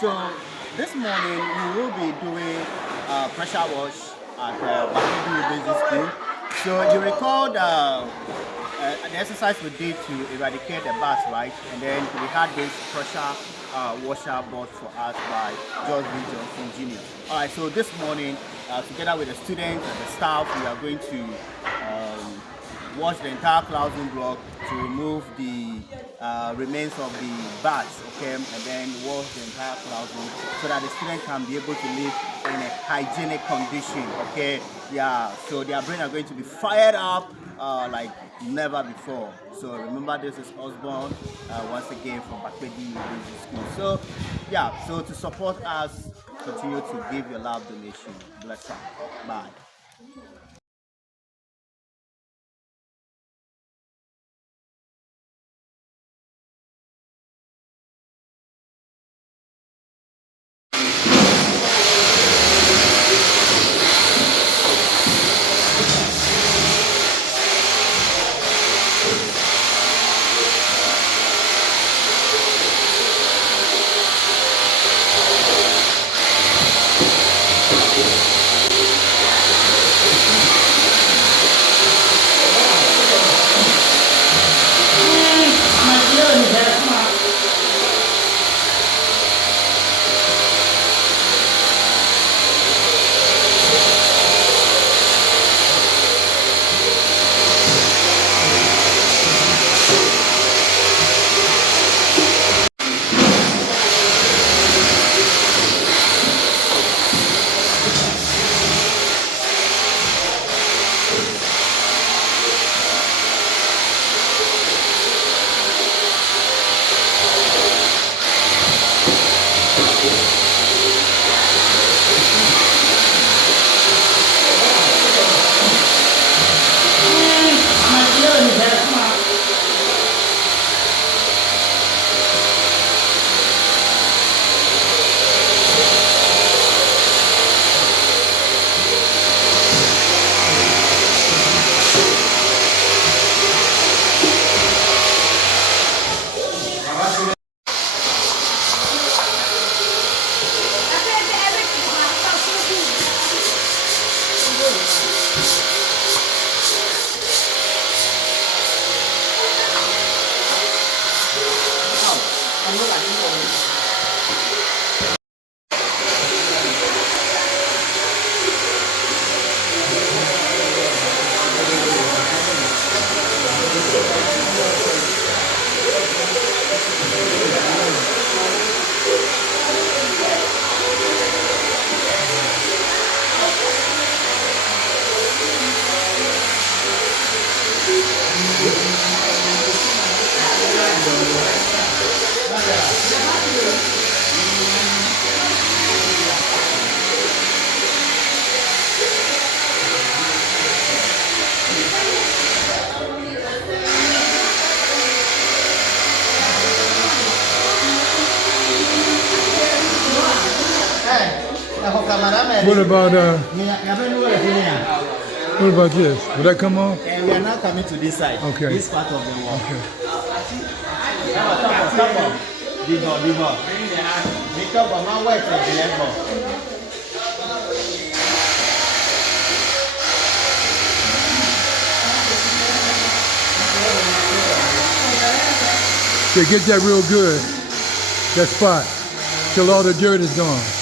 So this morning we will be doing pressure wash at Bakpe Basic School. So you recall the exercise we did to eradicate the bats, right? And then we had this pressure washer bought for us by George B. Johnson Jr. All right, so this morning, together with the students and the staff, we are going to wash the entire classroom block to remove the remains of the bats, okay, and then wash the entire classroom so that the students can be able to live in a hygienic condition, okay. Yeah, so their brain are going to be fired up like never before. So remember, this is Osborne once again from Bakpe Basic School. So yeah, so to support us, continue to give your love donation. Bless up. Bye. What about this? Will that come off? And we are now coming to this side. Okay. This part of the wall. Okay. Okay, get that real good. That spot. Till all the dirt is gone.